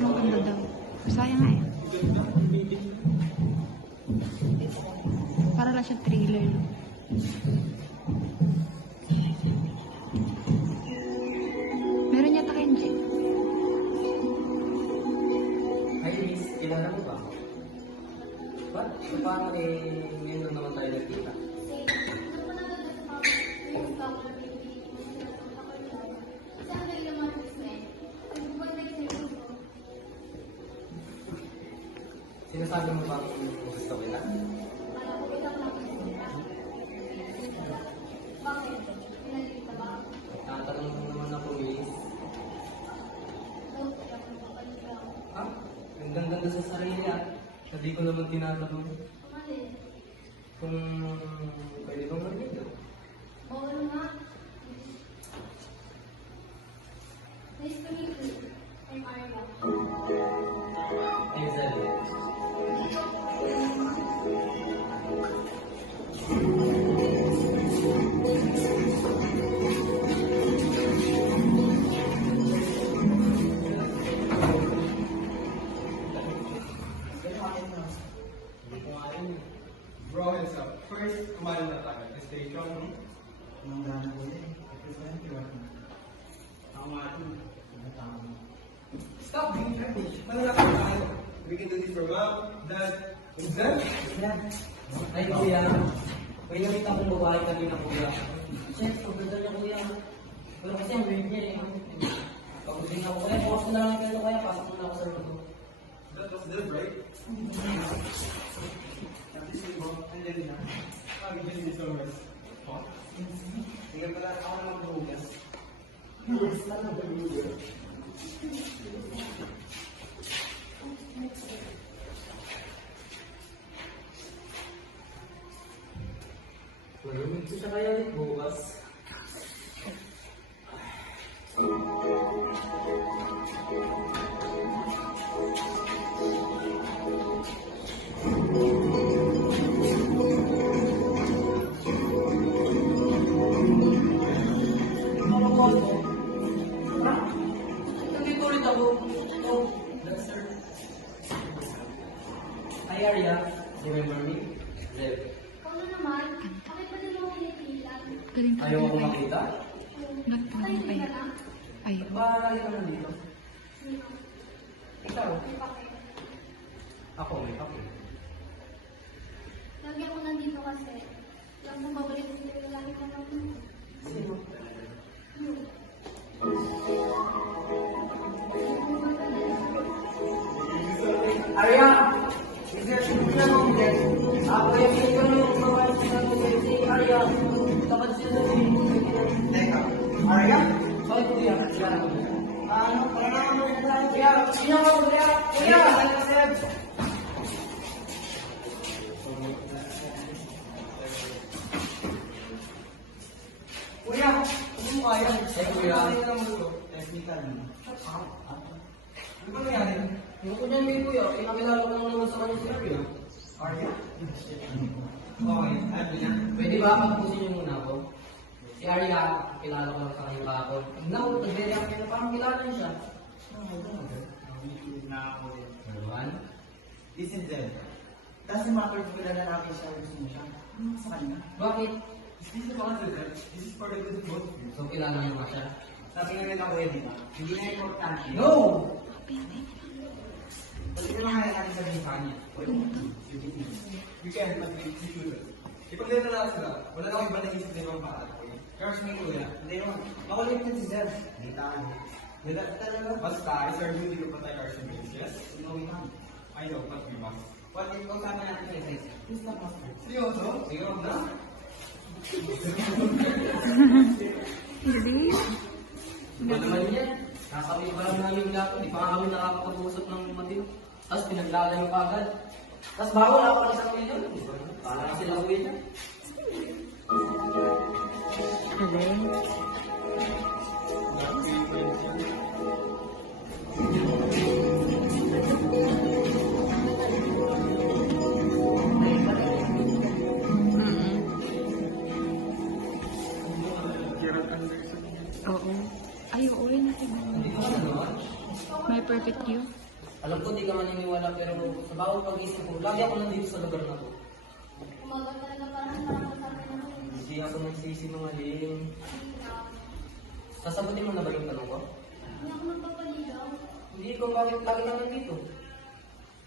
Pero ang ganda daw. Sayang nga eh. Para lang siya thriller. Meron yata kayong jeep. Hi, Miss. Kilala mo ba? Ba't? Parang ngayon lang naman tayo nagkita. Sinasabi mo ba kung gusto kita? Tatanong mo naman ako, Miss. Ang ganda sa sarili at hindi ko naman tinatanong kung pwede bang mag-video. Oo nga. Nice to meet you. I'm Arya. Exactly. Bro, heads up. First, kumain na tayo. Stay strong. Anong gana ko din? Ako nga ito. Stop being selfish. Malalaki tayo. We can do this for mom, dad, and them. Ay, kuya. May nakita kong babae kanina, kuya. Chef, ang ganda niya, kuya. Pero kasi ang weird niya eh. Pag-using ako, kuya. Bukas ko na lang kayo, kuya. Pasok mo na ako sa luto. That was them, right? At this table, and then na. We just need some rest. Huh? Sige pala, ako na magbuhugas. Yes, talaga buhugas. Marunong ko siya kaya ulit bukas. Nandito ulit ako. Oh, that's sir. Hi, Arya. Remember me? Zev. Ikaw na naman. Bakit pa din ako pinipilan? Galing Ayaw ko talaga. makita? Not pa. Ay, hindi Ay. ka lang. Ay. Bahala ka na dito. Sino? Ikaw. May pake. Ako, may kape. Lagi ako nandito kasi. Lang kung babalik ko sila lagi ko lang. Sino? Arya! Isip mo na mo, Jeff. Ako yung ito yung mawala sila mo, Jeff. Si Arya, tapos sila mo yung Teka, Arya? Bakit ko yan? Ano? Parang ako mo na tayo. Kuya! Sino mo, kuya? Kuya! Kuya, ano mo kaya? Eh, kuya. Technical. Ano ba nangyari? Yung kunya may kuya, pinakilala ko naman sa kanya si Arya. Arya? Okay, ano niya? Pwede ba magpusin niyo muna ako? Si Arya, kilala ko lang sa kanya kahapon. Naku, nag-react niya na parang kilala niya siya. Na ako din. Naman? Listen, Zed. Kasi matter kung kilala natin siya, gusto mo siya. Ano sa kanya? Bakit? This is the answer, Dad. This is for the good of both of you. So, kilala niyo ba siya? Sabi nga nila kuya, di ba? Hindi na importante. No! Pwede ko lang kaya natin sabihin sa kanya. We can't, but we should. Ipag-data na sila. Wala na akong iba na isip na ibang para. Cars may kuya. Hindi naman. Makulit na si Zed. Hindi tayo. Wala talaga. Basta, is our duty to protect our siblings, yes? Inuwi kami. I know, but we must. Pwede kung sama natin kay Zed. Please stop us. Seryoso? Sige, wag na. Hindi. Iba naman yan. Nakakawin pa lang namin gato. Di pa nga kami nakakapag-usap ng matino. Tapos pinaglalayo ka agad. Tapos bawal ako pala sa milyon. Para sila uwi niya. Galing. Oo. Ay, oo rin natin. Hindi ko na naman. My perfect you. Alam ko di ka maniniwala pero sa bawat pag-isip ko, lagi ako nandito sa lugar na to. Umaga talaga parang nakakasabi na ako. Hindi ako nagsisinungaling. Hindi lang. Sasagutin mo na ba yung tanong ko? Hindi ako nagpapaligaw. Hindi ko bakit lagi naman dito.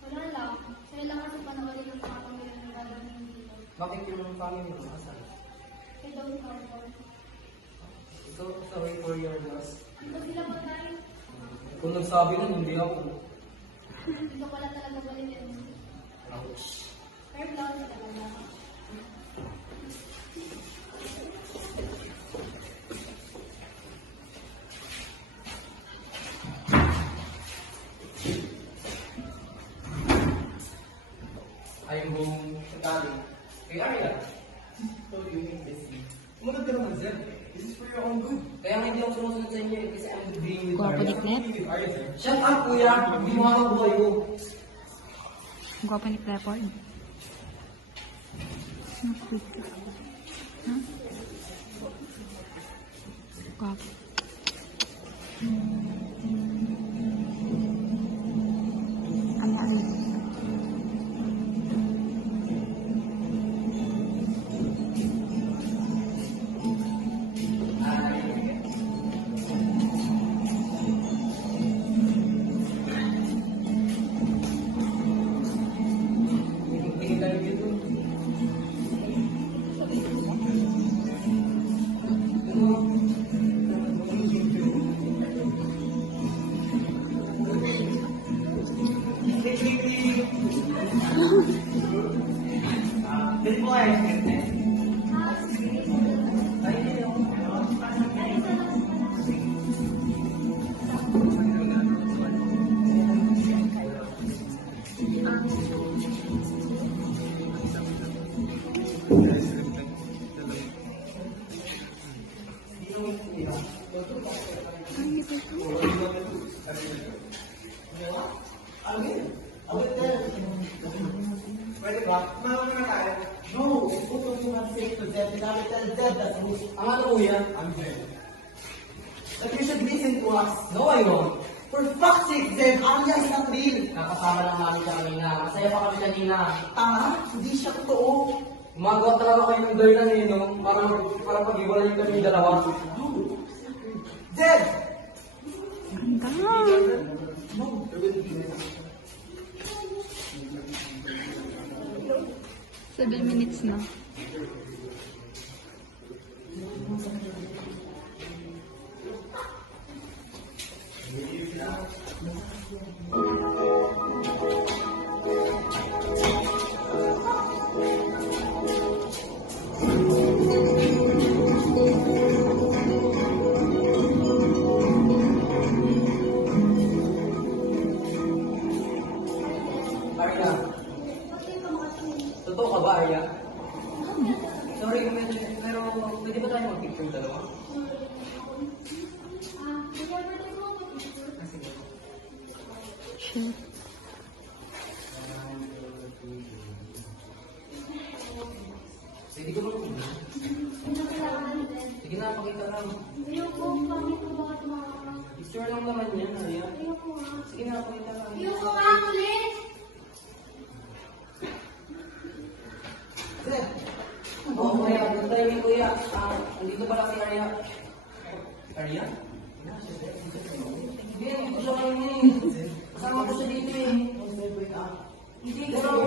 Wala lang. Sa'yo lang kasi panawalin ng mga pamilya ng gagawin dito. Bakit yung family mo asan? Kaya daw harbor. So, sorry for your loss. Dito sila pa tayo. Kung nagsabi nun, hindi ako. Dito pala talaga balikin. Ouch. Pero lang talaga. I'm home. Darling, Kay Arya. so you hate this thing. Sumunod ka naman, Zed. This is for your own good. Kaya nga hindi ako sumusunod sa inyo eh, kasi I'm agreeing with Gwapo Arya. ni Clep. With Arthur. Shut up, kuya! Hindi mo ako buhay ko. Ang gwapo ni Clifford. Ang sweet ka. Ha? Gwapo. Ay, ay. Tingin tayo dito. Dito po kayo. Pwede ba? Mama na tayo. No, put what you want to say to Zed. And I will tell Zed that Ang ano kuya? I'm Zed. that you should listen to us. No, I won't. For fuck's sake, Zed, Arya is not real. Nakasama lang namin siya kanina. Masaya pa kami kanina. Tanga, hindi siya totoo. Gumagawa talaga kayo ng girl na nino para pag-iwalay kami yung dalawa. Zed! Ganda. 7 minutes na. Arya, totoo ka ba, Arya? Sorry, pero pwede ba tayo mag-picture dalawa? Shit. Sige ko lang. Sige na, pakita lang. Ayoko, pangit ko baka tumakas. Picture lang naman yan, Arya. Ayoko nga. Sige na, pakita lang. Ayoko nga ulit! Zed! Oo, kuya. Good timing, kuya. Andito pala si Arya. Arya? Hindi, hindi ko siya kayo eh. Kasama ko siya dito eh. Hindi, pero